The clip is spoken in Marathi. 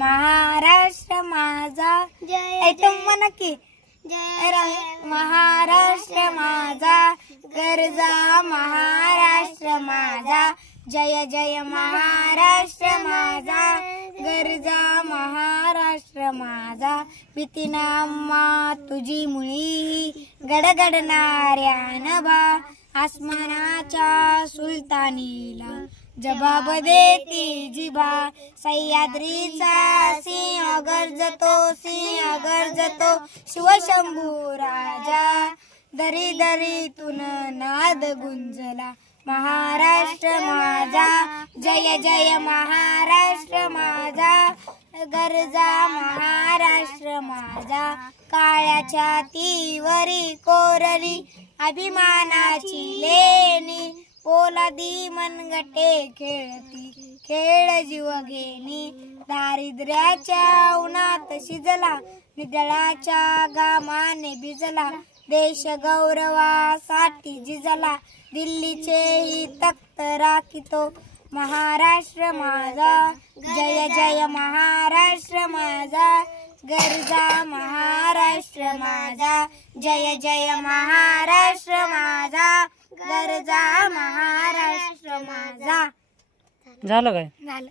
महाराष्ट्र माझा जय तुम नक्की जय महाराष्ट्र माझा गरजा महाराष्ट्र माझा जय जय महाराष्ट्र माझा गरजा महाराष्ट्र माझा भीतीना अम्मा तुझी मुळी गडगडणाऱ्या नभा आसमानाच्या सुलतानीला जबाब देती जिभा सह्याद्रीचा सिंह गरजतो शिवशंभू राजा दरी दरीतून नाद गुंजला महाराष्ट्र माझा जय जय महाराष्ट्र माझा गरजा महाराष्ट्र माझा काळ्या छातीवरी कोरली अभिमानाची लेणी पोलादी मनगटे खेळती खेळ जीव घेणी दारिद्र्याच्या उन्हात शिजला निदळाच्या घामाने भिजला देश गौरवासाठी झिजला दिल्लीचेही तख्त राखितो महाराष्ट्र माझा जय जय महाराष्ट्र माझा गरजा महाराष्ट्र माझा जय जय महाराष्ट्र माझा गरजा महाराष्ट्र माझा. झालं काय? झालं.